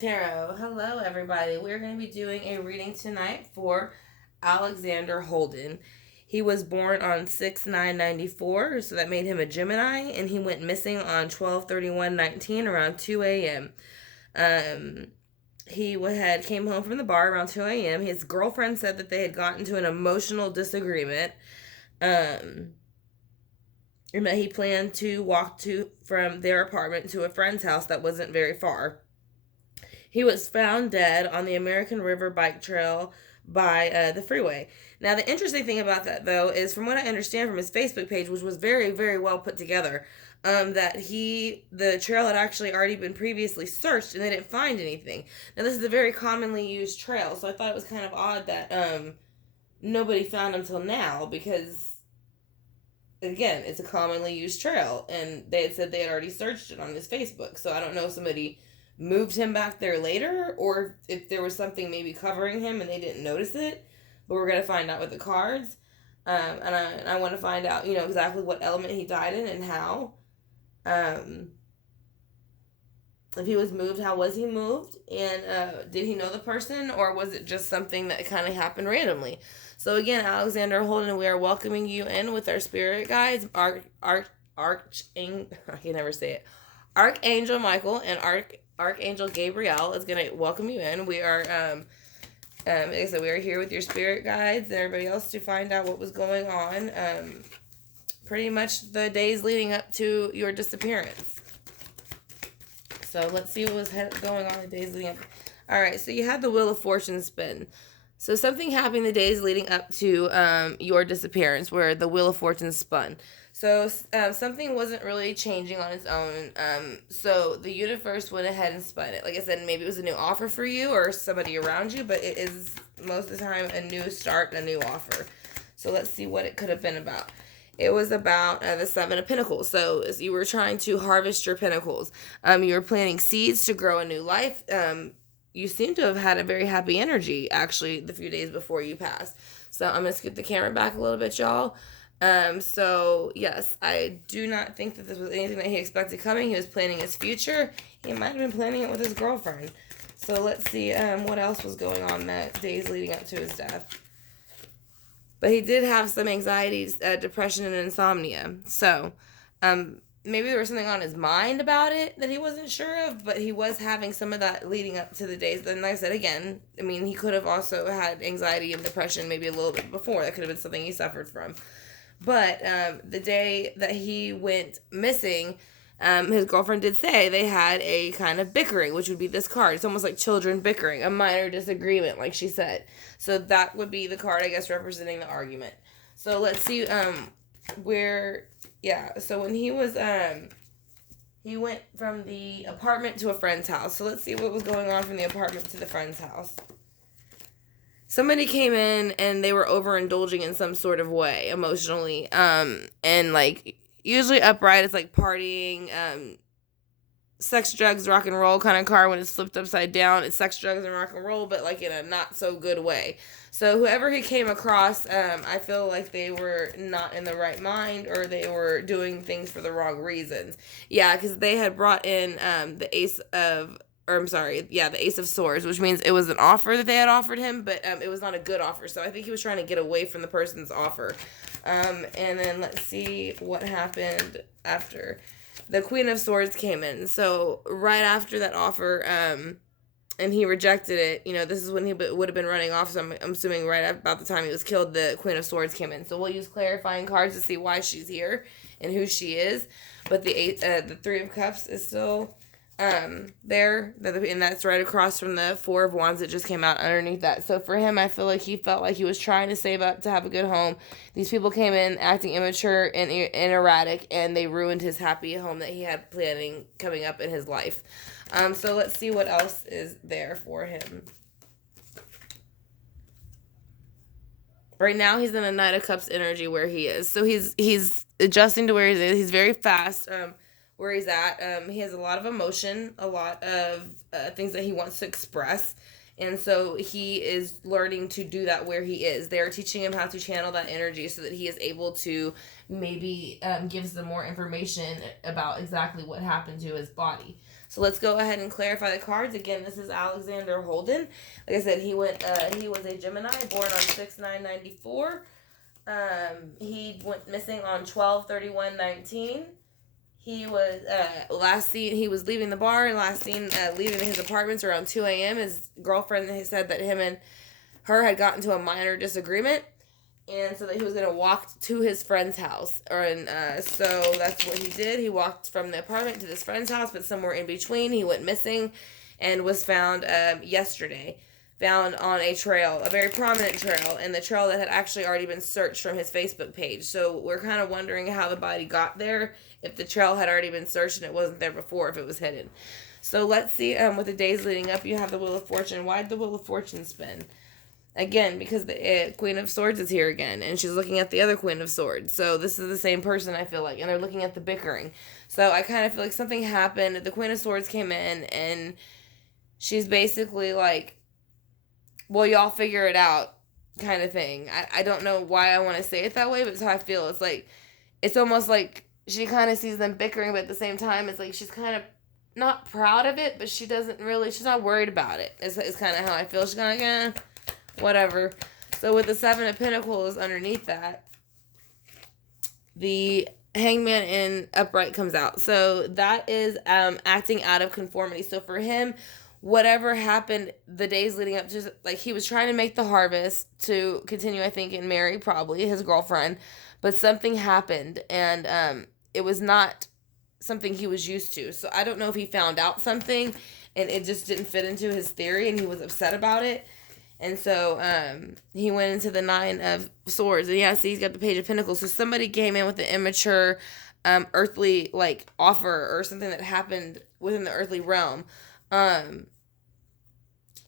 Tarot. Hello, everybody. We're going to be doing a reading tonight for Alexander Holden. He was born on 6/9/94, so that made him a Gemini, and he went missing on 12/31/19 around 2 a.m. He had came home from the bar around 2 a.m. His girlfriend said that they had gotten into an emotional disagreement, and that he planned to walk from their apartment to a friend's house that wasn't very far. He was found dead on the American River Bike Trail by the freeway. Now, the interesting thing about that, though, is from what I understand from his Facebook page, which was very, very well put together, that the trail had actually already been previously searched and they didn't find anything. Now, this is a very commonly used trail, so I thought it was kind of odd that nobody found him till now because, again, it's a commonly used trail, and they had said they had already searched it on his Facebook. So I don't know if somebody moved him back there later or if there was something maybe covering him and they didn't notice it. But we're going to find out with the cards. And I want to find out, exactly what element he died in and how. If he was moved, how was he moved? And did he know the person, or was it just something that kind of happened randomly? So again, Alexander Holden, we are welcoming you in with our spirit guides, I can never say it. Archangel Michael and Archangel Gabriel is going to welcome you in. We are, like I said, we are here with your spirit guides and everybody else to find out what was going on. Pretty much the days leading up to your disappearance. So let's see what was going on the days leading up. All right, so you had the Wheel of Fortune spin. So something happened the days leading up to your disappearance where the Wheel of Fortune spun. So something wasn't really changing on its own. So the universe went ahead and spun it. Like I said, maybe it was a new offer for you or somebody around you, but it is most of the time a new start, a new offer. So let's see what it could have been about. It was about the Seven of Pentacles. So you were trying to harvest your pentacles. You were planting seeds to grow a new life. You seem to have had a very happy energy, actually, the few days before you passed. So I'm going to scoot the camera back a little bit, y'all. So, yes, I do not think that this was anything that he expected coming. He was planning his future. He might have been planning it with his girlfriend. So let's see what else was going on that days leading up to his death. But he did have some anxieties, depression, and insomnia. So, maybe there was something on his mind about it that he wasn't sure of, but he was having some of that leading up to the days. And like I said, again, I mean, he could have also had anxiety and depression maybe a little bit before. That could have been something he suffered from. But the day that he went missing, his girlfriend did say they had a kind of bickering, which would be this card. It's almost like children bickering, a minor disagreement, like she said. So that would be the card, I guess, representing the argument. So let's see so when he went from the apartment to a friend's house. So let's see what was going on from the apartment to the friend's house. Somebody came in and they were overindulging in some sort of way emotionally. And like usually upright, it's like partying, sex, drugs, rock and roll kind of car. When it's flipped upside down, it's sex, drugs, and rock and roll, but like in a not so good way. So whoever he came across, I feel like they were not in the right mind, or they were doing things for the wrong reasons. Yeah, because they had brought in the Ace of Swords, which means it was an offer that they had offered him, but it was not a good offer. So I think he was trying to get away from the person's offer. And then let's see what happened after. The Queen of Swords came in. So right after that offer, and he rejected it, this is when he would have been running off. So I'm assuming right about the time he was killed, the Queen of Swords came in. So we'll use clarifying cards to see why she's here and who she is. But the Three of Cups is still there, and that's right across from the Four of Wands that just came out underneath that. So for him, I feel like he felt like he was trying to save up to have a good home. These people came in acting immature and erratic, and they ruined his happy home that he had planning coming up in his life. So let's see what else is there for him. Right now, he's in a Knight of Cups energy where he is. So he's adjusting to where he is. He's very fast. Where he's at. He has a lot of emotion, a lot of things that he wants to express. And so he is learning to do that where he is. They're teaching him how to channel that energy so that he is able to maybe give some more information about exactly what happened to his body. So let's go ahead and clarify the cards. Again, this is Alexander Holden. Like I said, he was a Gemini, born on 6/9/94. He went missing on 12/31/19. He was last seen. He was leaving the bar and last seen leaving his apartments around 2 a.m. His girlfriend said that him and her had gotten to a minor disagreement, and so that he was going to walk to his friend's house. So that's what he did. He walked from the apartment to this friend's house, but somewhere in between, he went missing and was found yesterday. Found on a trail, a very prominent trail, and the trail that had actually already been searched from his Facebook page. So we're kind of wondering how the body got there, if the trail had already been searched and it wasn't there before, if it was hidden. So let's see, with the days leading up, you have the Wheel of Fortune. Why did the Wheel of Fortune spin? Again, because the Queen of Swords is here again, and she's looking at the other Queen of Swords. So this is the same person, I feel like, and they're looking at the bickering. So I kind of feel like something happened. The Queen of Swords came in, and she's basically like, well, y'all figure it out kind of thing. I don't know why I want to say it that way, but it's how I feel. It's like, it's almost like she kind of sees them bickering, but at the same time, it's like she's kind of not proud of it, but she's not worried about it. It's kind of how I feel. She's kind of like, whatever. So with the Seven of Pentacles underneath that, the Hangman in upright comes out. So that is acting out of conformity. So for him, whatever happened the days leading up to, like, he was trying to make the harvest to continue, I think, and marry probably his girlfriend, but something happened, and it was not something he was used to. So I don't know if he found out something and it just didn't fit into his theory and he was upset about it. And so he went into the Nine of Swords. And yeah, see, he's got the Page of Pentacles. So somebody came in with an immature earthly, like, offer or something that happened within the earthly realm. Like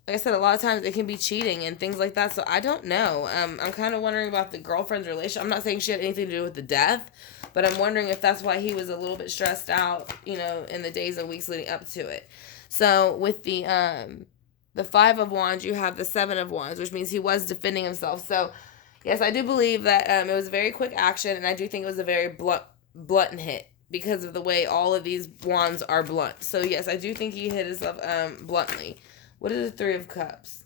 I said, a lot of times it can be cheating and things like that. So I don't know. I'm kind of wondering about the girlfriend's relationship. I'm not saying she had anything to do with the death, but I'm wondering if that's why he was a little bit stressed out, in the days and weeks leading up to it. So with the Five of Wands, you have the Seven of Wands, which means he was defending himself. So yes, I do believe that it was a very quick action, and I do think it was a very blunt hit, because of the way all of these wands are blunt. So yes, I do think he hit himself bluntly. What is the Three of Cups?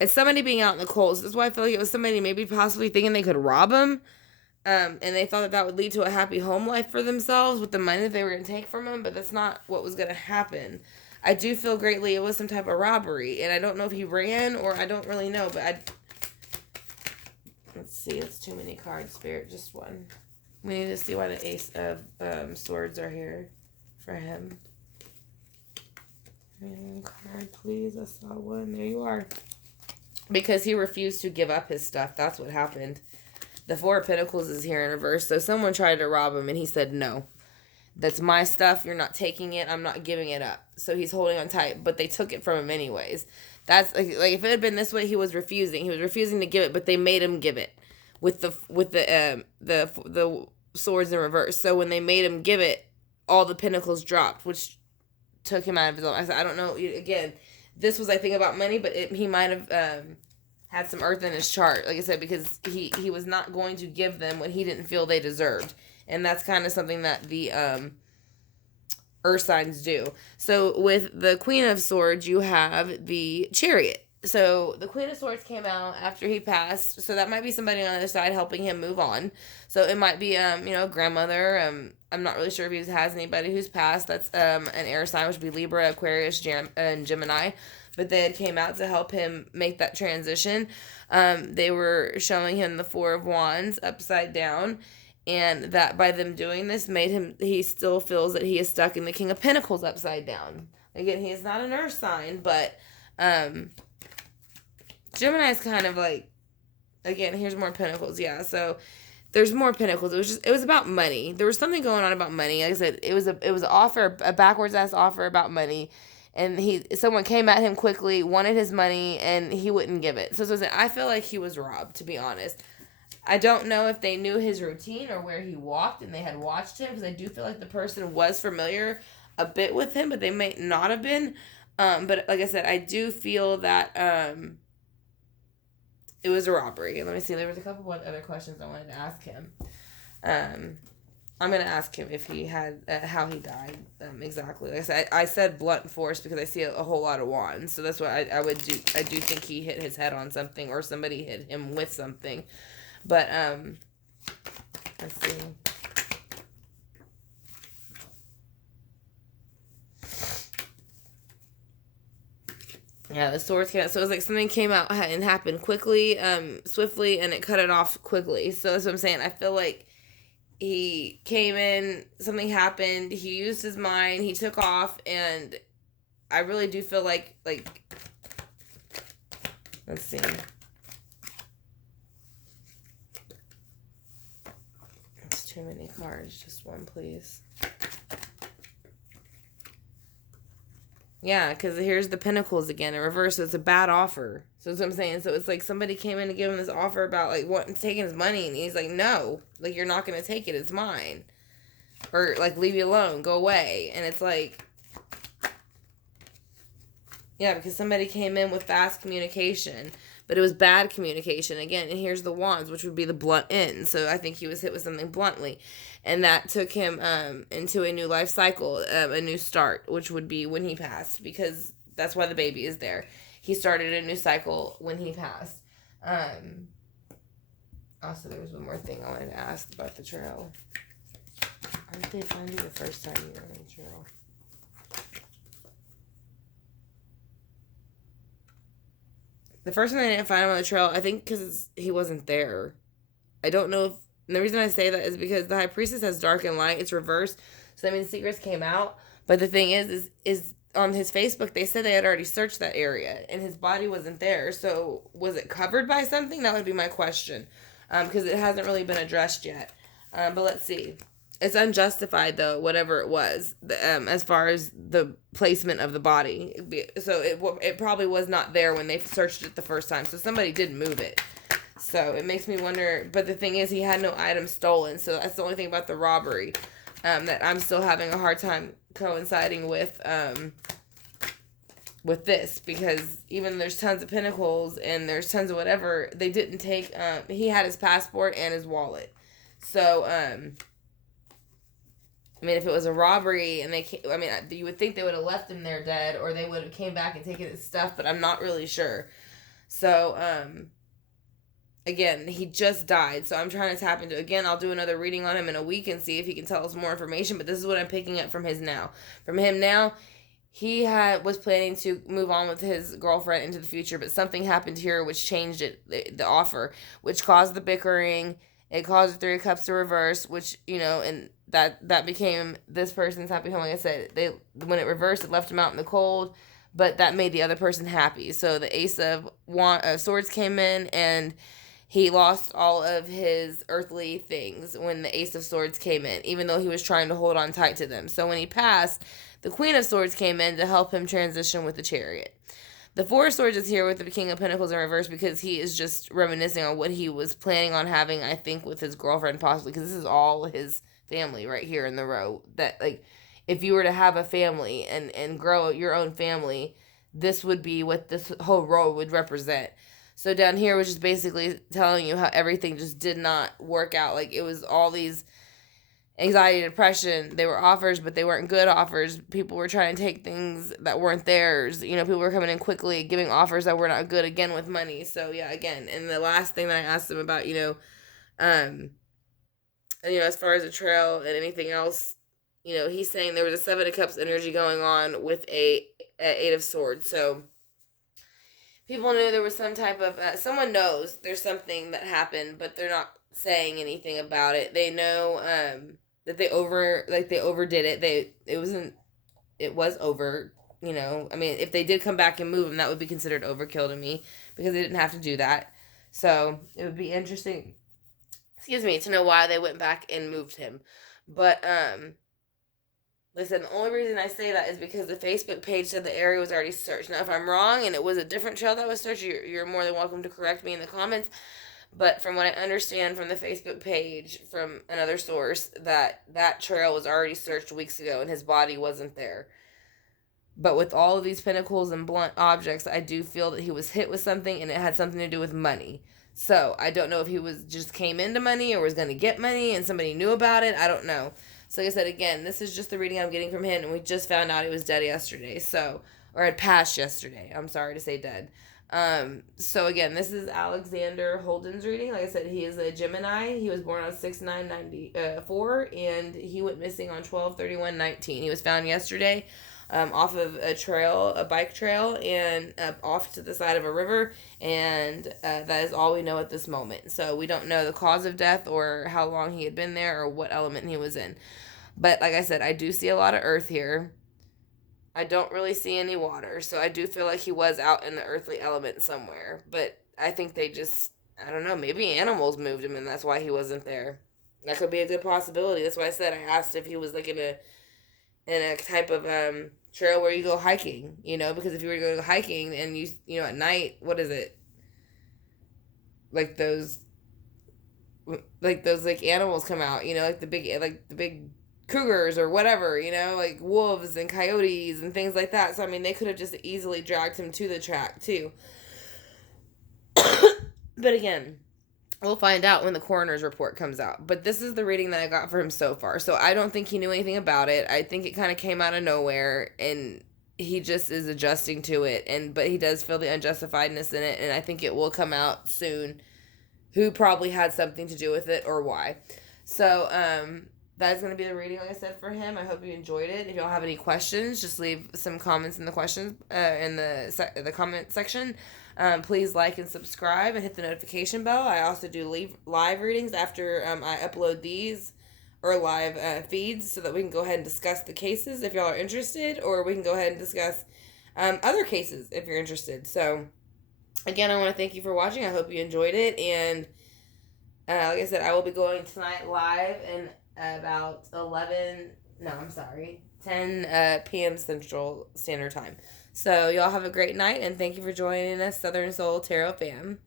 It's somebody being out in the cold. So that's why I feel like it was somebody maybe possibly thinking they could rob him. And they thought that would lead to a happy home life for themselves with the money that they were going to take from him. But that's not what was going to happen. I do feel greatly it was some type of robbery. And I don't know if he ran or I don't really know. But let's see. It's too many cards, Spirit. Just one. We need to see why the Ace of Swords are here for him. One card, please. I saw one. There you are. Because he refused to give up his stuff. That's what happened. The Four of Pentacles is here in reverse. So someone tried to rob him and he said, no. That's my stuff. You're not taking it. I'm not giving it up. So he's holding on tight. But they took it from him anyways. That's like if it had been this way, he was refusing. He was refusing to give it, but they made him give it with the swords in reverse. So when they made him give it, all the pentacles dropped, which took him out of his own. I said, I don't know. Again, this was, I think, about money, but he might have had some earth in his chart, like I said, because he was not going to give them what he didn't feel they deserved. And that's kind of something that the earth signs do. So with the Queen of Swords, you have the Chariot. So the Queen of Swords came out after he passed. So that might be somebody on the other side helping him move on. So it might be, a grandmother. I'm not really sure if he has anybody who's passed. That's an air sign, which would be Libra, Aquarius, and Gemini. But they had came out to help him make that transition. They were showing him the Four of Wands upside down. And that by them doing this he still feels that he is stuck in the King of Pentacles upside down. Again, he is not an earth sign, but Gemini is kind of like, again, here's more pentacles. Yeah, so there's more pentacles. It was about money. There was something going on about money. Like I said, it was an offer, a backwards ass offer about money. And someone came at him quickly, wanted his money, and he wouldn't give it. So I feel like he was robbed, to be honest. I don't know if they knew his routine or where he walked and they had watched him, because I do feel like the person was familiar a bit with him, but they may not have been. But like I said, I do feel that it was a robbery. And let me see, there was a couple of other questions I wanted to ask him. I'm gonna ask him if he had how he died exactly. Like I said blunt force because I see a whole lot of wands, so that's what I would do. I do think he hit his head on something or somebody hit him with something. But let's see. Yeah, the swords came out. So it was like something came out and happened quickly, swiftly, and it cut it off quickly. So that's what I'm saying. I feel like he came in, something happened, he used his mind, he took off, and I really do feel like let's see. It's too many cards. Just one, please. Yeah, because here's the Pentacles again in reverse. So it's a bad offer. So that's what I'm saying. So it's like somebody came in to give him this offer about like wanting taking his money, and he's like, no, like you're not gonna take it. It's mine, or like leave you alone, go away. And it's like, yeah, because somebody came in with fast communication, but it was bad communication again. And here's the wands, which would be the blunt end. So I think he was hit with something bluntly, and that took him into a new life cycle, a new start, which would be when he passed, because that's why the baby is there. He started a new cycle when he passed. Also, there was one more thing I wanted to ask about the trail. How did they find you the first time you were on the trail? The first time I didn't find him on the trail, I think because he wasn't there. I don't know if... And the reason I say that is because the High Priestess has dark and light. It's reversed. So, I mean, secrets came out. But the thing is on his Facebook, they said they had already searched that area. And his body wasn't there. So, was it covered by something? That would be my question. Because it hasn't really been addressed yet. But let's see. It's unjustified, though, whatever it was, as far as the placement of the body. So it probably was not there when they searched it the first time. So somebody did move it. So it makes me wonder. But the thing is, he had no items stolen. So that's the only thing about the robbery that I'm still having a hard time coinciding with this. Because even there's tons of pentacles and there's tons of whatever, they didn't take... he had his passport and his wallet. So... I mean, if it was a robbery and you would think they would have left him there dead, or they would have came back and taken his stuff, but I'm not really sure. So, again, he just died, so I'm trying to tap into, again, I'll do another reading on him in a week and see if he can tell us more information, but this is what I'm picking up from him now. He was planning to move on with his girlfriend into the future, but something happened here which changed the offer, which caused the bickering. It caused the Three of Cups to reverse, which, and that became this person's happy home. Like I said, when it reversed, it left him out in the cold, but that made the other person happy. So the Ace of Swords came in, and he lost all of his earthly things when the Ace of Swords came in, even though he was trying to hold on tight to them. So when he passed, the Queen of Swords came in to help him transition with the Chariot. The Four of Swords is here with the King of Pentacles in reverse because he is just reminiscing on what he was planning on having, I think, with his girlfriend possibly, because this is all his family right here in the row. That, like, if you were to have a family and grow your own family, this would be what this whole row would represent. So down here was just basically telling you how everything just did not work out. Like, it was all these... anxiety, depression, they were offers, but they weren't good offers. People were trying to take things that weren't theirs. People were coming in quickly, giving offers that were not good, again, with money. So, yeah, again, and the last thing that I asked them about, as far as the trail and anything else, he's saying there was a Seven of Cups energy going on with a Eight of Swords. So, people knew there was some type of, someone knows there's something that happened, but they're not saying anything about it. They know, that they overdid it. It was over, if they did come back and move him, that would be considered overkill to me, because they didn't have to do that. So it would be interesting, to know why they went back and moved him. But, listen, the only reason I say that is because the Facebook page said the area was already searched. Now, if I'm wrong and it was a different trail that was searched, you're more than welcome to correct me in the comments. But from what I understand from the Facebook page, from another source, that trail was already searched weeks ago and his body wasn't there. But with all of these pentacles and blunt objects, I do feel that he was hit with something and it had something to do with money. So I don't know if he was just came into money or was going to get money and somebody knew about it. I don't know. So like I said, again, this is just the reading I'm getting from him, and we just found out he was dead yesterday. So, or had passed yesterday. I'm sorry to say dead. So again, this is Alexander Holden's reading. Like I said, he is a Gemini. He was born on 6/9/94, and he went missing on 12/31/19. He was found yesterday off of a bike trail, and off to the side of a river, and that is all we know at this moment. So we don't know the cause of death or how long he had been there or what element he was in. But like I said, I do see a lot of earth here. I don't really see any water, so I do feel like he was out in the earthly element somewhere. But I think they just, I don't know, maybe animals moved him and that's why he wasn't there. That could be a good possibility. That's why I said I asked if he was like in a type of trail where you go hiking, because if you were to go hiking and you know at night, what is it? Like those like animals come out, like the big cougars or whatever, like wolves and coyotes and things like that. So I mean, they could have just easily dragged him to the track too. But again, we'll find out when the coroner's report comes out. But this is the reading that I got for him so far. So I don't think he knew anything about it. I think it kind of came out of nowhere, and he just is adjusting to it. But he does feel the unjustifiedness in it, and I think it will come out soon who probably had something to do with it or why. So that's going to be the reading, like I said, for him. I hope you enjoyed it. If y'all have any questions, just leave some comments in the questions in the comment section. Please like and subscribe and hit the notification bell. I also do live readings after I upload these or live feeds, so that we can go ahead and discuss the cases if y'all are interested, or we can go ahead and discuss other cases if you're interested. So again, I want to thank you for watching. I hope you enjoyed it, and like I said, I will be going tonight live in about 10 p.m. Central Standard Time. So y'all have a great night, and thank you for joining us, Southern Soul Tarot fam.